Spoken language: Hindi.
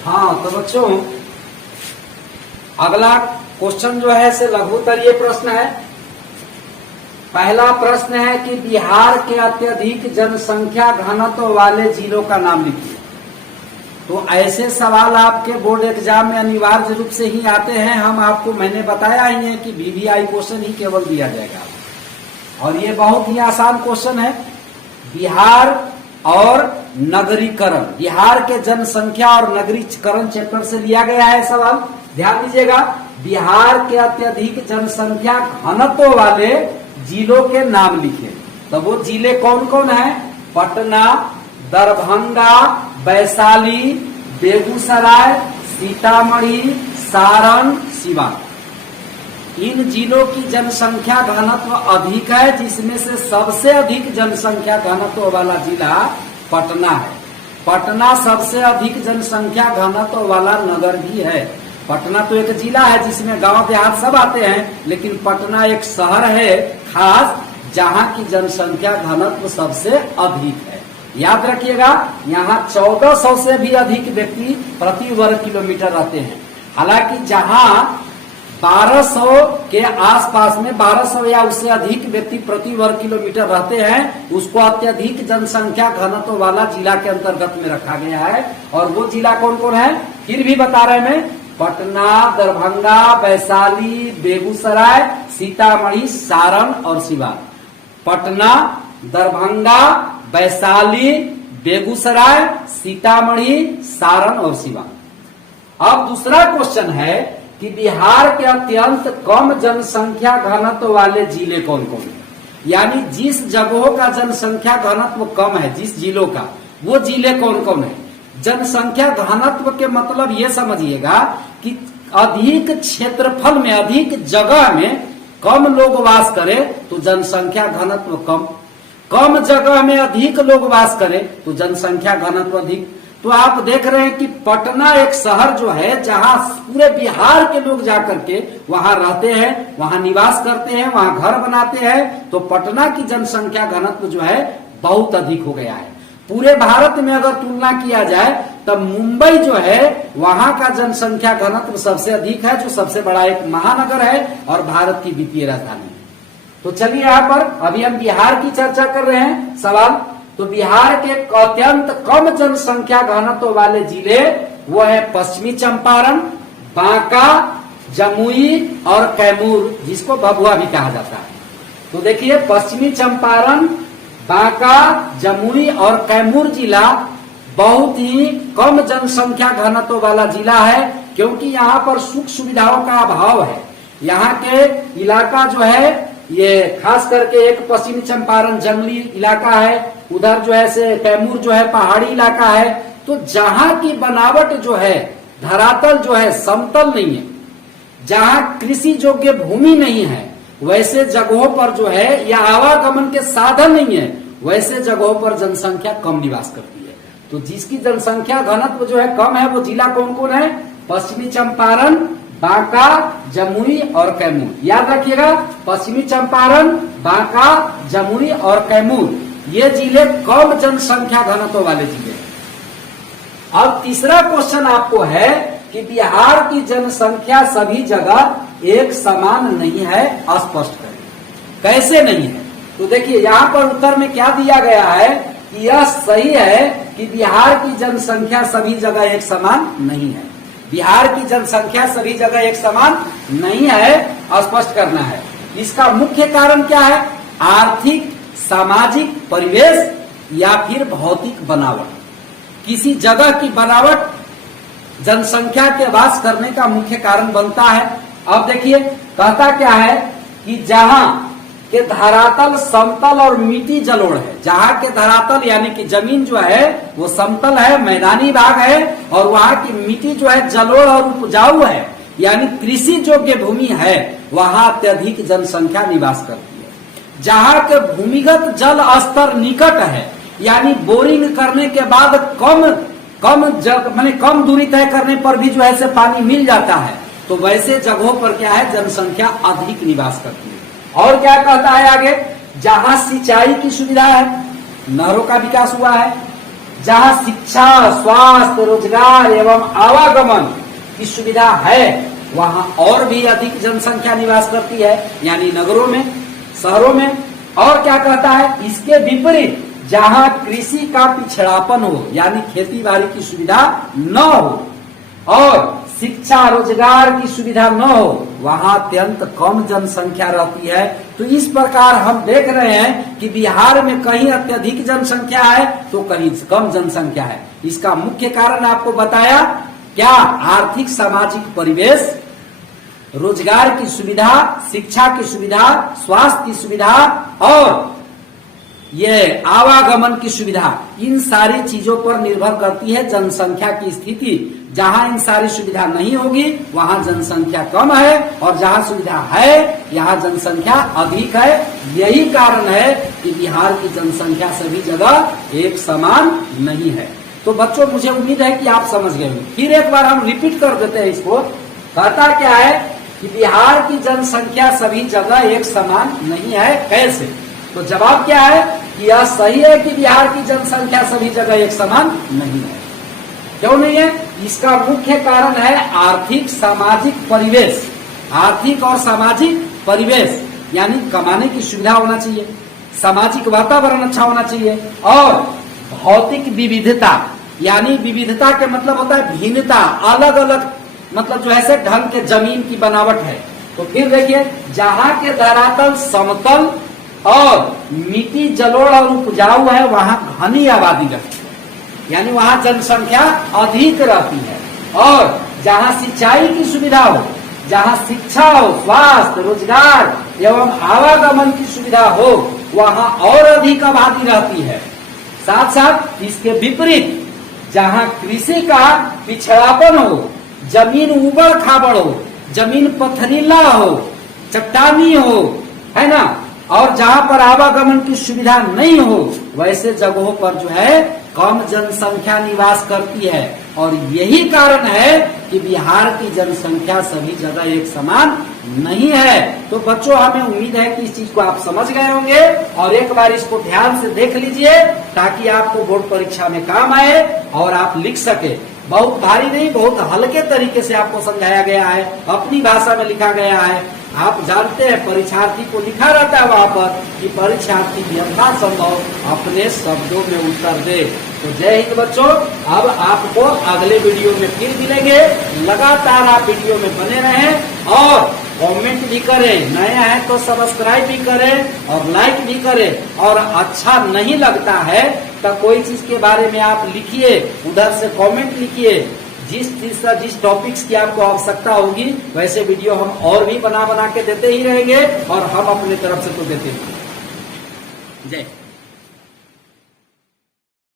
हाँ तो बच्चों, अगला क्वेश्चन जो है से लघुत्तरीय प्रश्न है। पहला प्रश्न है कि बिहार के अत्यधिक जनसंख्या घनत्व वाले जिलों का नाम लिखिए। तो ऐसे सवाल आपके बोर्ड एग्जाम में अनिवार्य रूप से ही आते हैं। मैंने बताया ही है कि वीवीआई क्वेश्चन ही केवल दिया जाएगा, और ये बहुत ही आसान क्वेश्चन है। बिहार और नगरीकरण, बिहार के जनसंख्या और नगरीकरण चैप्टर से लिया गया है सवाल। ध्यान दीजिएगा, बिहार के अत्यधिक जनसंख्या घनत्व वाले जिलों के नाम लिखे। तो वो जिले कौन कौन है? पटना, दरभंगा, वैशाली, बेगूसराय, सीतामढ़ी, सारण, सिवान। इन जिलों की जनसंख्या घनत्व अधिक है, जिसमें से सबसे अधिक जनसंख्या घनत्व वाला जिला पटना है। पटना सबसे अधिक जनसंख्या घनत्व वाला नगर भी है। पटना तो एक जिला है जिसमें गांव देहात सब आते हैं, लेकिन पटना एक शहर है खास, जहां की जनसंख्या घनत्व सबसे अधिक है। याद रखिएगा, यहाँ 1400 से भी अधिक व्यक्ति प्रति वर्ग किलोमीटर रहते हैं। हालांकि जहां 1200 के आसपास में 1200 या उससे अधिक व्यक्ति प्रति वर्ग किलोमीटर रहते हैं, उसको अत्यधिक जनसंख्या घनत्व वाला जिला के अंतर्गत में रखा गया है। और वो जिला कौन कौन है फिर भी बता रहे हैं, पटना, दरभंगा, वैशाली, बेगूसराय, सीतामढ़ी, सारण और सिवान। पटना, दरभंगा, वैशाली, बेगूसराय, सीतामढ़ी, सारण और सिवान। अब दूसरा क्वेश्चन है कि बिहार के अत्यंत कम जनसंख्या घनत्व वाले जिले कौन कौन है? यानी जिस जगहों का जनसंख्या घनत्व कम है, जिस जिलों का, वो जिले कौन कौन है? जनसंख्या घनत्व के मतलब ये समझिएगा कि अधिक क्षेत्रफल में, अधिक जगह में कम लोग वास करें तो जनसंख्या घनत्व कम, कम जगह में अधिक लोग वास करें तो जनसंख्या घनत्व अधिक। तो आप देख रहे हैं कि पटना एक शहर जो है जहां पूरे बिहार के लोग जाकर के वहां रहते हैं, वहां निवास करते हैं, वहां घर बनाते हैं। तो पटना की जनसंख्या घनत्व जो है बहुत अधिक हो गया है। पूरे भारत में अगर तुलना किया जाए तब मुंबई जो है वहां का जनसंख्या घनत्व सबसे अधिक है, जो सबसे बड़ा एक महानगर है और भारत की द्वितीय राजधानी है। तो चलिए यहाँ पर अभी हम बिहार की चर्चा कर रहे हैं सवाल। तो बिहार के अत्यंत कम जनसंख्या घनत्व वाले जिले वो है पश्चिमी चंपारण, बांका, जमुई और कैमूर, जिसको भभुआ भी कहा जाता है। तो देखिए, पश्चिमी चंपारण, बांका, जमुई और कैमूर जिला बहुत ही कम जनसंख्या घनत्व वाला जिला है, क्योंकि यहाँ पर सुख सुविधाओं का अभाव है। यहाँ के इलाका जो है ये खास करके एक पश्चिमी चंपारण जंगली इलाका है, उधर जो है से कैमूर जो है पहाड़ी इलाका है। तो जहां की बनावट जो है, धरातल जो है समतल नहीं है, जहां कृषि योग्य भूमि नहीं है, वैसे जगहों पर जो है या आवागमन के साधन नहीं है, वैसे जगहों पर जनसंख्या कम निवास करती है। तो जिसकी जनसंख्या घनत्व जो है कम है, वो जिला कौन कौन है? पश्चिमी चंपारण, बांका, जमुई और कैमूर। याद रखिएगा, पश्चिमी चंपारण, बांका, जमुई और कैमूर, ये जिले कम जनसंख्या घनत्व वाले जिले। अब तीसरा क्वेश्चन आपको है कि बिहार की जनसंख्या सभी जगह एक समान नहीं है, स्पष्ट करें। कैसे नहीं है? तो देखिए, यहाँ पर उत्तर में क्या दिया गया है कि यह सही है कि बिहार की जनसंख्या सभी जगह एक समान नहीं है। बिहार की जनसंख्या सभी जगह एक समान नहीं है, स्पष्ट करना है। इसका मुख्य कारण क्या है? आर्थिक, सामाजिक परिवेश या फिर भौतिक बनावट। किसी जगह की बनावट जनसंख्या के वास करने का मुख्य कारण बनता है। अब देखिए, कहता क्या है कि जहां के धरातल समतल और मिट्टी जलोढ़ है, जहां के धरातल यानी कि जमीन जो है वो समतल है, मैदानी भाग है, और वहां की मिट्टी जो है जलोढ़ और उपजाऊ है, यानी कृषि योग्य भूमि है, वहां अत्यधिक जनसंख्या निवास करती है। जहां के भूमिगत जल स्तर निकट है, यानी बोरिंग करने के बाद कम दूरी तय करने पर भी जो है से पानी मिल जाता है, तो वैसे जगहों पर क्या है, जनसंख्या अधिक निवास करती है। और क्या कहता है आगे? जहां सिंचाई की सुविधा है, नहरों का विकास हुआ है, जहां शिक्षा, स्वास्थ्य, रोजगार एवं आवागमन की सुविधा है वहां और भी अधिक जनसंख्या निवास करती है, यानी नगरों में, शहरों में। और क्या कहता है, इसके विपरीत जहां कृषि का पिछड़ापन हो, यानी खेती बाड़ी की सुविधा न हो और शिक्षा, रोजगार की सुविधा न हो, वहां अत्यंत कम जनसंख्या रहती है। तो इस प्रकार हम देख रहे हैं कि बिहार में कहीं अत्यधिक जनसंख्या है तो कहीं कम जनसंख्या है। इसका मुख्य कारण आपको बताया, क्या, आर्थिक सामाजिक परिवेश, रोजगार की सुविधा, शिक्षा की सुविधा, स्वास्थ्य की सुविधा और ये आवागमन की सुविधा, इन सारी चीजों पर निर्भर करती है जनसंख्या की स्थिति। जहां इन सारी सुविधा नहीं होगी वहां जनसंख्या कम है और जहां सुविधा है यहाँ जनसंख्या अधिक है। यही कारण है कि बिहार की जनसंख्या सभी जगह एक समान नहीं है। तो बच्चों, मुझे उम्मीद है कि आप समझ गए होंगे। फिर एक बार हम रिपीट कर देते हैं इसको। कहता क्या है कि बिहार की जनसंख्या सभी जगह एक समान नहीं है। कैसे? तो जवाब क्या है कि यह सही है कि बिहार की जनसंख्या सभी जगह एक समान नहीं है। क्यों नहीं है? इसका मुख्य कारण है आर्थिक सामाजिक परिवेश। आर्थिक और सामाजिक परिवेश यानी कमाने की सुविधा होना चाहिए, सामाजिक वातावरण अच्छा होना चाहिए और भौतिक विविधता, यानी विविधता के मतलब होता है भिन्नता, अलग अलग मतलब जो है ढंग के जमीन की बनावट है। तो फिर देखिए, जहां के धरातल समतल और मिट्टी जलोढ़ और उपजाऊ है वहां घनी आबादी रहती है, यानी वहां जनसंख्या अधिक रहती है। और जहां सिंचाई की सुविधा हो, जहां शिक्षा हो, स्वास्थ्य, रोजगार एवं आवागमन की सुविधा हो वहां और अधिक आबादी रहती है। साथ साथ इसके विपरीत जहां कृषि का पिछड़ापन हो, जमीन उबड़ खाबड़ हो, जमीन पथरीला हो, चट्टानी हो, है ना, और जहां पर आवागमन की सुविधा नहीं हो वैसे जगहों पर जो है कम जनसंख्या निवास करती है। और यही कारण है कि बिहार की जनसंख्या सभी जगह एक समान नहीं है। तो बच्चों, हमें उम्मीद है कि इस चीज को आप समझ गए होंगे और एक बार इसको ध्यान से देख लीजिए ताकि आपको बोर्ड परीक्षा में काम आए और आप लिख सके। बहुत भारी नहीं, बहुत हल्के तरीके से आपको समझाया गया है, अपनी भाषा में लिखा गया है। आप जानते हैं परीक्षार्थी को लिखा रहता है वहां पर कि परीक्षार्थी यथासंभव अपने शब्दों में उत्तर दे। तो जय हिंद बच्चों। अब आपको अगले वीडियो में फिर मिलेंगे। लगातार आप वीडियो में बने रहें और कमेंट भी करें, नया है तो सब्सक्राइब भी करें और लाइक भी करें। और अच्छा नहीं लगता है तो कोई चीज के बारे में आप लिखिए, उधर से कमेंट लिखिए। जिस टॉपिक्स की आपको आवश्यकता होगी वैसे वीडियो हम और भी बना के देते ही रहेंगे और हम अपने तरफ से तो देते ही। जय।